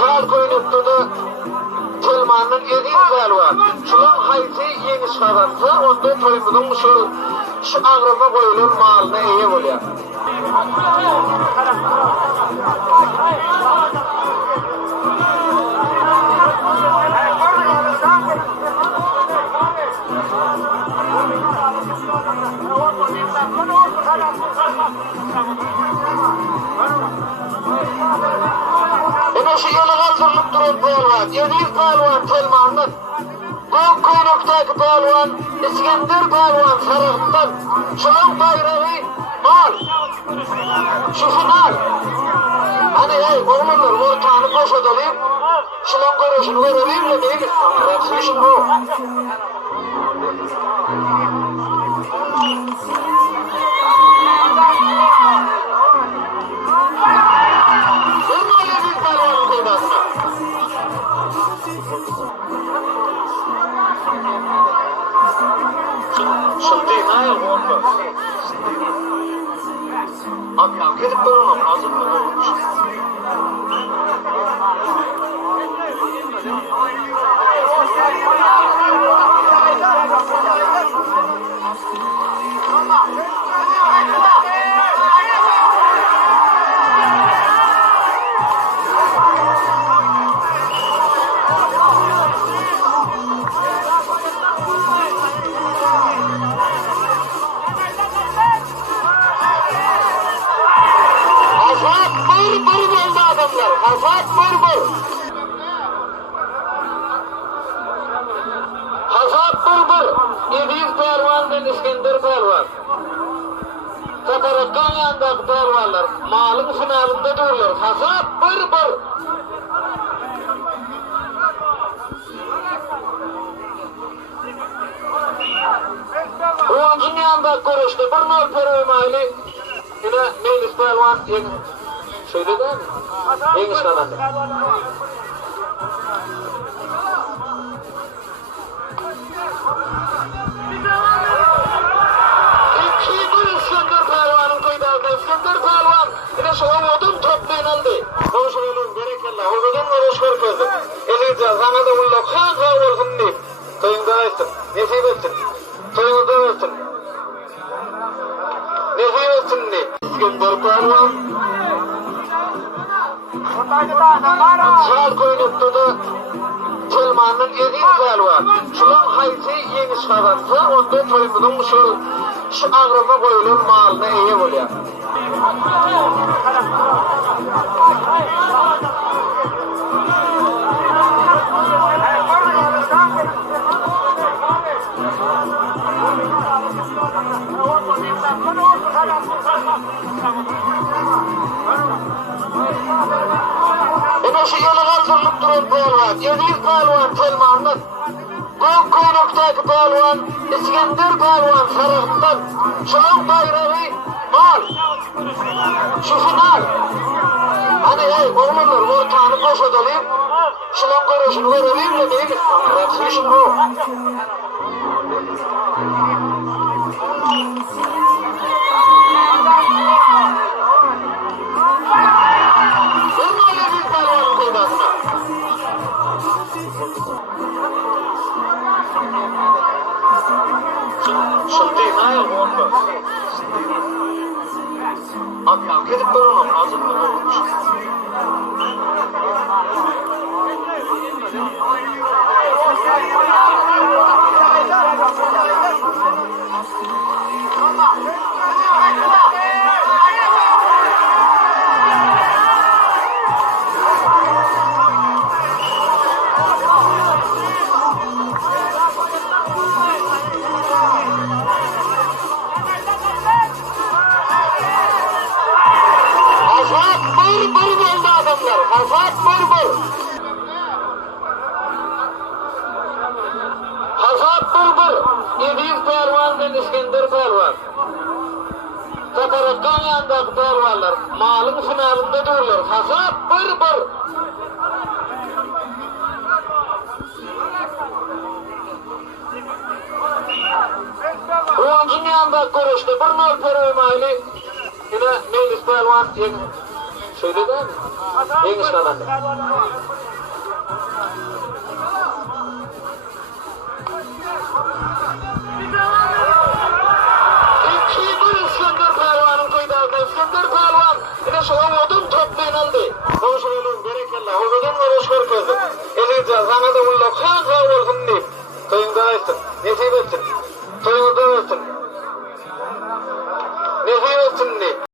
Şal koynukta da Telman'ın 700 gal var. Şulan hayti yeni çıkararsa onda toymudun şu ağrıma koyulur malına iyi oluyor. Şu yola kaldırılıp duran pelvan, 700 pelvan Telman'ın, Gök Koynuk'taki pelvan, İskender pelvan Sarık'tan, şunun bayrağı mal, şu final. Hani oğlumlar ortağını boş edelim, şunun görüşünü verelim de değil, rapsmışım bu. Abi gidip duralım, hazır duralım. Hazat Burbur. Hazat Burbur. 700 pelvan ve İskender pelvan. Tatarakkan yanındaki pelvanlar malın finalinde dururlar. Hazat Burbur. Oğuncunun yanındaki görüşte bir nol perömaylı yine Meylis pelvan söyledi mi? Neymiş kanalda? İki gün İskender Pelvan'ın koyduğunda İskender Pelvan yine şu odun toplayın aldı. Hoş olun, berekallah. Odun hoş görkezdim. Eliydi, sana da ulla kan olsun deyip. Toyunda versin, nesip etsin. Toyunda versin. Nesip etsin deyip. İskender Pelvan Şal koynukta da Telman'ın 700 gal var. Şulan hayti yeni çıkararsa onda toymudun şu ağrıma koyulur malına iyi oluyor. Şu yola kaldırılıp duran pelvan, 700 pelvan Telman'ın, Gök Koynuk'taki pelvan, İskender pelvan Sarık'tan, şunun bayrağı mal, şu final. Hani oğlumlar ortağını boş edelim, şunun görüşünü verelim de değil, rapsmışım bu. Abi gidip duralım, hazır duralım. Hazat Burbur. Hazat Burbur. 700 pelvan ve İskender pelvan. Tatarakkan yanındaki pelvanlar malın finalinde dururlar. Hazat Burbur. Oğuncunun yanındaki görüşte bir nol perömaylı yine Meylis pelvan söyledi mi? İngiliz kazandı. İskender Pehlivan'ın kuyuda İskender Pehlivan yine şova odun toplayın aldı. Konuşmayalım berekella. Hocadan uğraşlar kızım. Elinde sana da ulla kan kan olsun deyip. Toyunda versin. Nesip etsin. Toyunda versin. Nesip etsin deyip.